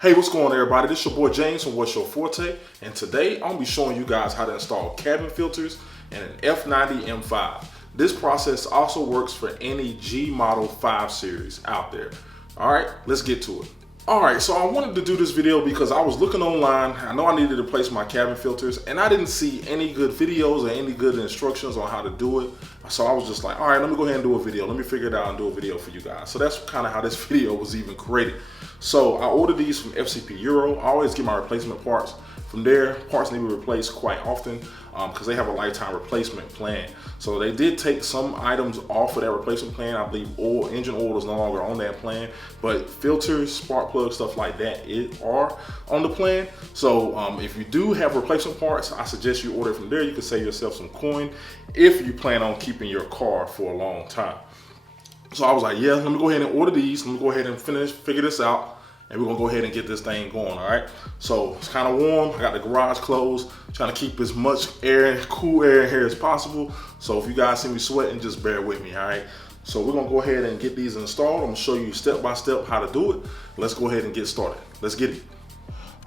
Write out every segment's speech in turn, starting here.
Hey, what's going on, everybody? This is your boy James from What's Your Forte, and today I'm gonna be showing you guys how to install cabin filters in an F90 M5. This process also works for any G Model 5 series out there. All right, let's get to it. All right, so I wanted to do this video because I was looking online. I know I needed to replace my cabin filters, and I didn't see any good videos or any good instructions on how to do it. So I was just like, all right, let me go ahead and do a video. Let me figure it out and do a video for you guys. So that's kind of how this video was even created. So I ordered these from FCP Euro. I always get my replacement parts from there. Parts need to be replaced quite often because they have a lifetime replacement plan. So they did take some items off of that replacement plan. I believe engine oil is no longer on that plan, but filters, spark plugs, stuff like that are on the plan. So if you do have replacement parts, I suggest you order from there. You can save yourself some coin if you plan on keeping your car for a long time. So I was like, yeah, let me go ahead and order these. Let me go ahead and figure this out. And we're gonna go ahead and get this thing going, all right? So it's kind of warm. I got the garage closed, trying to keep as much air, cool air in here as possible. So if you guys see me sweating, just bear with me, all right? So we're gonna go ahead and get these installed. I'm gonna show you step by step how to do it. Let's go ahead and get started. Let's get it.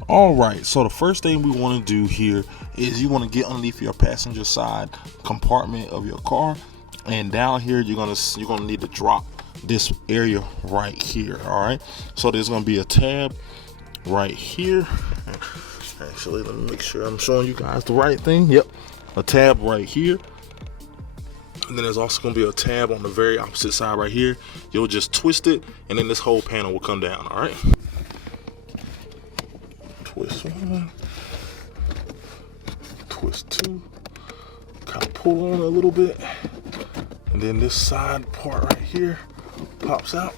All right, so the first thing we wanna do here is you wanna get underneath your passenger side compartment of your car. And down here, you're gonna need to drop this area right here. All right, so there's gonna be a tab right here. Actually, let me make sure I'm showing you guys the right thing. Yep, a tab right here. And then there's also gonna be a tab on the very opposite side right here. You'll just twist it, and then this whole panel will come down. All right, twist one, twist two, kind of pull on it a little bit. And then this side part right here pops out,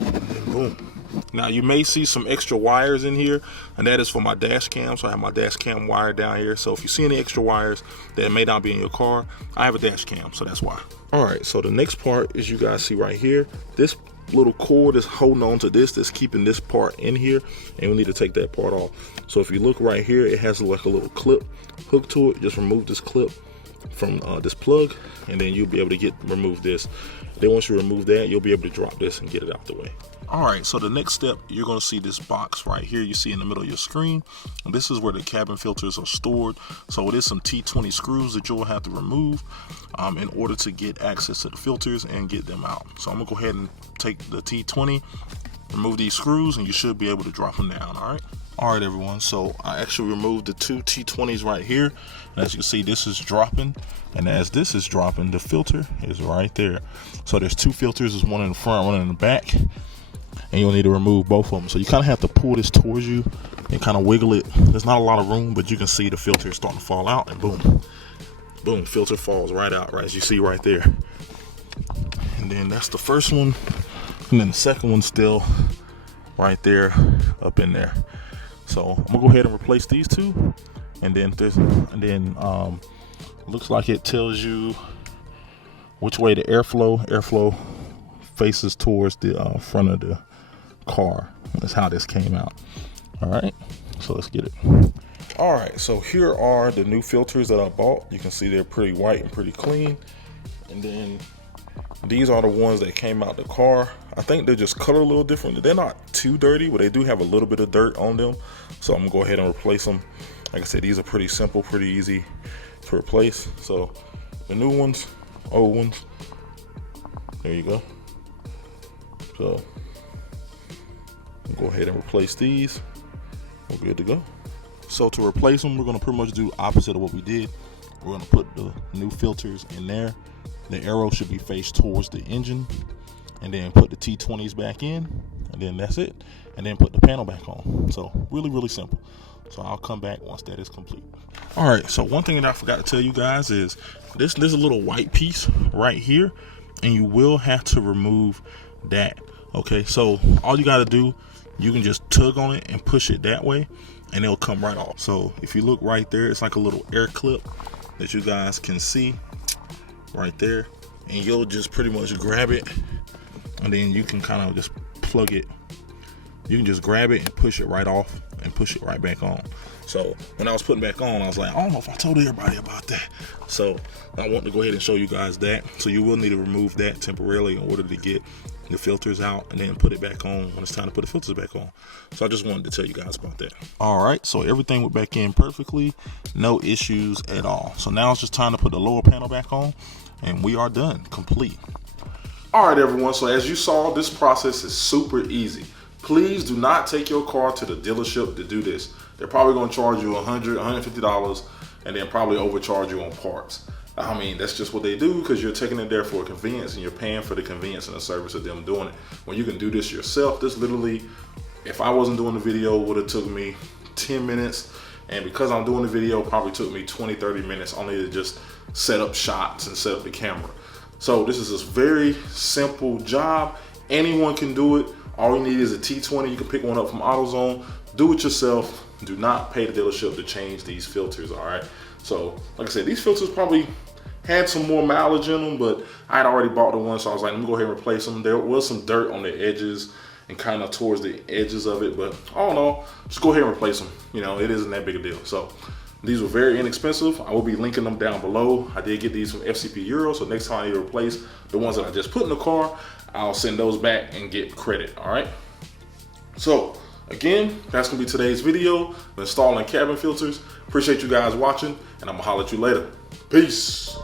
and then boom. Now you may see some extra wires in here, and that is for my dash cam. So I have my dash cam wire down here. So if you see any extra wires that may not be in your car, I have a dash cam, so that's why. All right, so the next part is you guys see right here, this little cord is holding on to this, that's keeping this part in here, and we need to take that part off. So if you look right here, it has like a little clip hooked to it. Just remove this clip from this plug, and then you'll be able to remove this. Then once you remove that, you'll be able to drop this and get it out the way. All right, so the next step, you're going to see this box right here you see in the middle of your screen, and this is where the cabin filters are stored. So it is some T20 screws that you'll have to remove in order to get access to the filters and get them out. So I'm gonna go ahead and take the T20, remove these screws, and you should be able to drop them down. All right, everyone, so I actually removed the two T20s right here. And as you can see, this is dropping, and as this is dropping, the filter is right there. So there's two filters, there's one in the front, one in the back, and you'll need to remove both of them. So you kind of have to pull this towards you and kind of wiggle it. There's not a lot of room, but you can see the filter is starting to fall out, and boom, boom, filter falls right out, right as you see right there. And then that's the first one, and then the second one's still right there, up in there. So I'm gonna go ahead and replace these two, and then looks like it tells you which way the airflow faces towards the front of the car. That's how this came out. All right, so let's get it. All right, so here are the new filters that I bought. You can see they're pretty white and pretty clean, and then these are the ones that came out the car. I think they're just colored a little different. They're not too dirty, but they do have a little bit of dirt on them. So I'm gonna go ahead and replace them. Like I said, these are pretty simple, pretty easy to replace. So the new ones, old ones, there you go. So go ahead and replace these. We're good to go. So to replace them, we're gonna pretty much do opposite of what we did. We're gonna put the new filters in there. The arrow should be faced towards the engine, and then put the T20s back in, and then that's it. And then put the panel back on. So really, really simple. So I'll come back once that is complete. All right, so one thing that I forgot to tell you guys is there's a little white piece right here, and you will have to remove that. Okay, so all you gotta do, you can just tug on it and push it that way, and it'll come right off. So if you look right there, it's like a little air clip that you guys can see right there, and you'll just pretty much grab it, and then you can kind of just plug it. You can just grab it and push it right off and push it right back on. So when I was putting back on, I was like, I don't know if I told everybody about that. So I want to go ahead and show you guys that. So you will need to remove that temporarily in order to get the filters out and then put it back on when it's time to put the filters back on. So I just wanted to tell you guys about that. All right, so everything went back in perfectly, no issues at all. So now it's just time to put the lower panel back on and we are done, complete. All right, everyone, so as you saw, this process is super easy. Please do not take your car to the dealership to do this. They're probably gonna charge you $100, $150 and then probably overcharge you on parts. I mean, that's just what they do because you're taking it there for convenience and you're paying for the convenience and the service of them doing it. When you can do this yourself, this literally, if I wasn't doing the video, would have took me 10 minutes. And because I'm doing the video, probably took me 20, 30 minutes only to just set up shots and set up the camera. So this is a very simple job. Anyone can do it. All you need is a T20. You can pick one up from AutoZone. Do it yourself. Do not pay the dealership to change these filters, all right? So, like I said, these filters probably had some more mileage in them, but I had already bought the one, so I was like, let me go ahead and replace them. There was some dirt on the edges and kind of towards the edges of it, but all in all, just go ahead and replace them. You know, it isn't that big a deal. So these were very inexpensive. I will be linking them down below. I did get these from FCP Euro, so next time I need to replace the ones that I just put in the car, I'll send those back and get credit, all right? So again, that's gonna be today's video of installing cabin filters. Appreciate you guys watching, and I'm gonna holler at you later. Peace.